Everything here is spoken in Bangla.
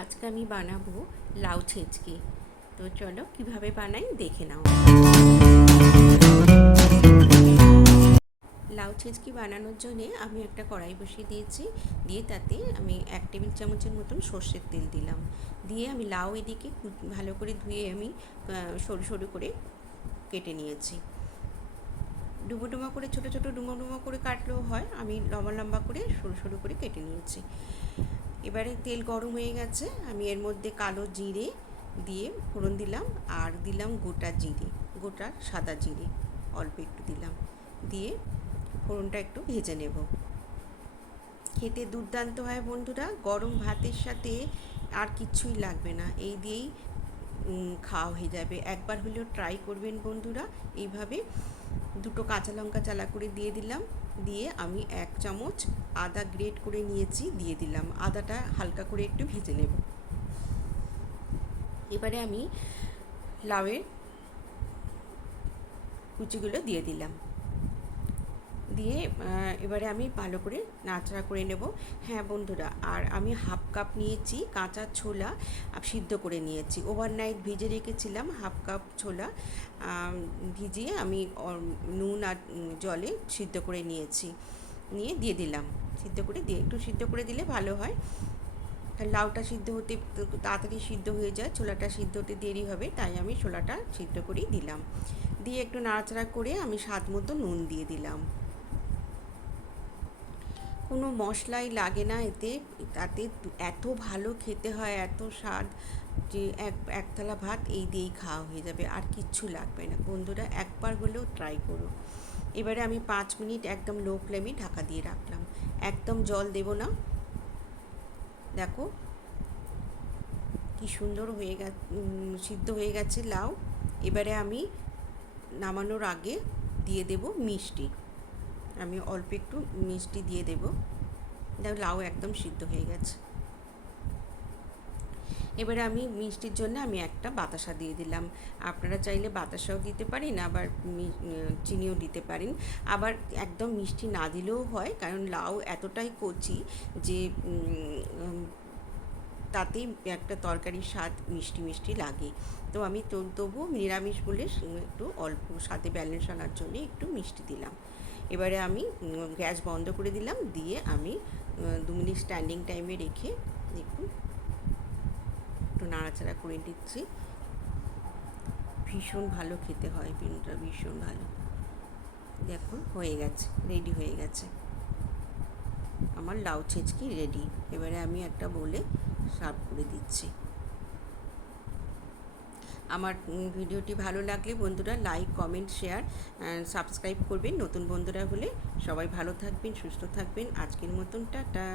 আজকে আমি বানাবো লাউ ছেঁচকি। তো চলো কীভাবে বানাই দেখে নাও। লাউ ছেঁচকি বানানোর জন্যে আমি একটা কড়াই বসিয়ে দিয়েছি। দিয়ে তাতে আমি এক টেবিল চামচের মতন সর্ষের তেল দিলাম। দিয়ে আমি লাউ এদিকে ভালো করে ধুয়ে আমি সরু সরু করে কেটে নিয়েছি। ডুবো ডুমো করে, ছোটো ছোটো ডুমো ডুমো করে কাটলেও হয়। আমি লম্বা লম্বা করে সরু সরু করে কেটে নিয়েছি। এবারে তেল গরম হয়ে গেছে। আমি এর মধ্যে কালো জিরে দিয়ে ফোড়ন দিলাম আর দিলাম গোটা জিরে, গোটা সাদা জিরে অল্প একটু দিলাম। দিয়ে ফোড়নটা একটু ভেজে নেব। খেতে দুর্দান্ত হয় বন্ধুরা, গরম ভাতের সাথে আর কিচ্ছুই লাগবে না। এই দিয়েই খাওয়া হয়ে যাবে। একবার হলেও ট্রাই করবেন বন্ধুরা। এইভাবে দুটো কাঁচা লঙ্কা চালা করে দিয়ে দিলাম। দিয়ে আমি এক চামচ আদা গ্রেট করে নিয়েছি, দিয়ে দিলাম। আদাটা হালকা করে একটু ভেজে নেব। এবারে আমি লাউয়ের কুচিগুলো দিয়ে দিলাম। দিয়ে এবারে আমি ভালো করে নাড়াচাড়া করে নেব। হ্যাঁ বন্ধুরা, আর আমি হাফ কাপ নিয়েছি কাঁচা ছোলা সিদ্ধ করে নিয়েছি। ওভারনাইট ভিজে রেখেছিলাম হাফ কাপ ছোলা ভিজিয়ে আমি নুন আর জলে সিদ্ধ করে নিয়েছি। নিয়ে দিয়ে দিলাম। সিদ্ধ করে দিয়ে, একটু সিদ্ধ করে দিলে ভালো হয়। লাউটা সিদ্ধ হতে, তাড়াতাড়ি সিদ্ধ হয়ে যায়, ছোলাটা সিদ্ধ হতে দেরি হবে, তাই আমি ছোলাটা সিদ্ধ করেই দিলাম। দিয়ে একটু নাড়াচাড়া করে আমি স্বাদ মতো নুন দিয়ে দিলাম। কোনো মশলাই লাগে না এতে। তাতে এত ভালো খেতে হয়, এত স্বাদ যে এক, একতলা ভাত এই দিয়েই খাওয়া হয়ে যাবে, আর কিচ্ছু লাগবে না। বন্ধুরা, একবার হলেও ট্রাই করো। এবারে আমি পাঁচ মিনিট একদম লো ফ্লেমে ঢাকা দিয়ে রাখলাম। একদম জল দেব না। দেখো কি সুন্দর হয়ে গে সিদ্ধ হয়ে গেছে লাউ। এবারে আমি নামানোর আগে দিয়ে দেব মিষ্টি। আমি অল্প একটু মিষ্টি দিয়ে দেব। দেখো লাউ একদম সিদ্ধ হয়ে গেছে। এবারে আমি মিষ্টির জন্য আমি একটা বাতাসা দিয়ে দিলাম। আপনারা চাইলে বাতাসাও দিতে পারেন, আবার চিনিও দিতে পারেন। আবার একদম মিষ্টি না দিলেও হয়, কারণ লাউ এতটাই কচি যে তাতেই একটা তরকারির স্বাদ মিষ্টি মিষ্টি লাগে। তো আমি তবুও নিরামিষ বলে একটু অল্প স্বাদে ব্যালেন্স আনার জন্য একটু মিষ্টি দিলাম। এবারে আমি গ্যাস বন্ধ করে দিলাম, দিয়ে আমি দু মিনিট স্ট্যান্ডিং টাইমে রেখে দেখুন, একটু নাড়াচাড়া করে দিচ্ছি ভীষণ ভালো খেতে হয় বিনটা ভীষণ ভালো। দেখুন, হয়ে গেছে রেডি হয়ে গেছে। আমার লাউ ছেচকি রেডি এবারে আমি একটা বলে সার্ভ করে দিচ্ছি। আমার ভিডিওটি ভালো লাগলে বন্ধুরা লাইক কমেন্ট শেয়ার সাবস্ক্রাইব করবেন। নতুন বন্ধুরা হলে সবাই ভালো থাকবেন, সুস্থ থাকবেন। আজকের মতন, টাটা।